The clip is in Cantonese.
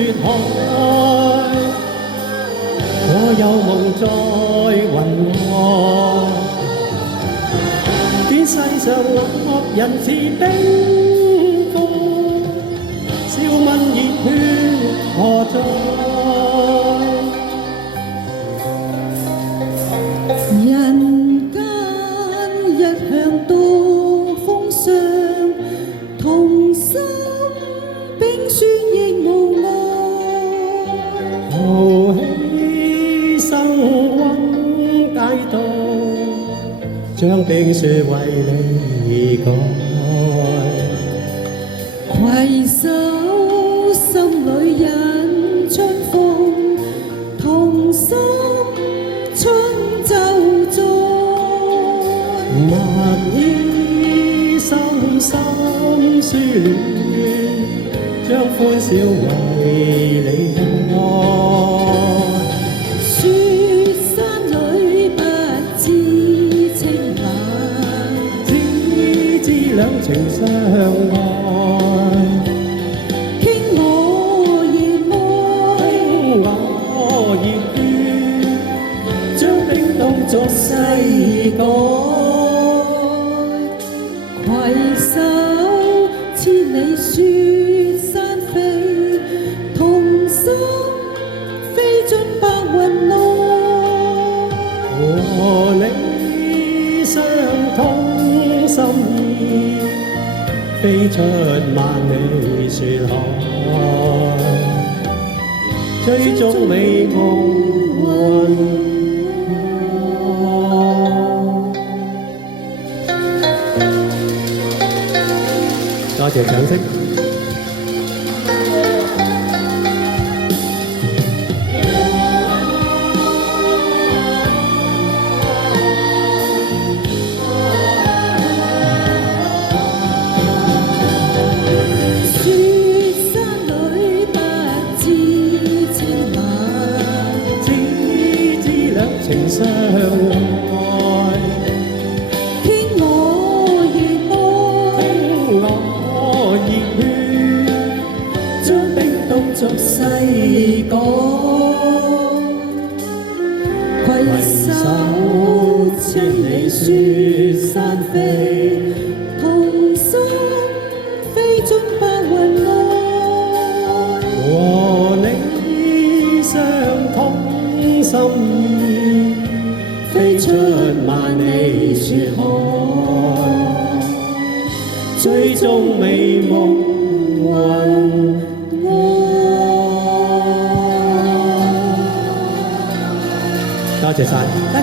雪海，我有夢在雲外。見世上惡人似冰封，笑問熱血何在？人間一向刀鋒上，同心冰雪亦無礙。豪氣生溫解凍，將冰雪為你改。攜手心裏引春風，同心春就在。默依深深書戀，將歡笑為你開。雪山裏不知情難，知兩情相愛。傾我熱愛，傾我熱血，將冰凍作世改。攜手千里雪山飛，同心飛進白雲內。和你相通心意，飛出萬里雪海，追蹤美夢雲。多謝掌聲。雪山裏不知情難，知兩情相愛。傾我熱愛，我熱血，將冰凍作世改。攜手千里雪山飛，同心飛進白雲內。和你相通心意，飛出萬里雪海，追蹤美夢雲愛。多謝晒。多謝晒。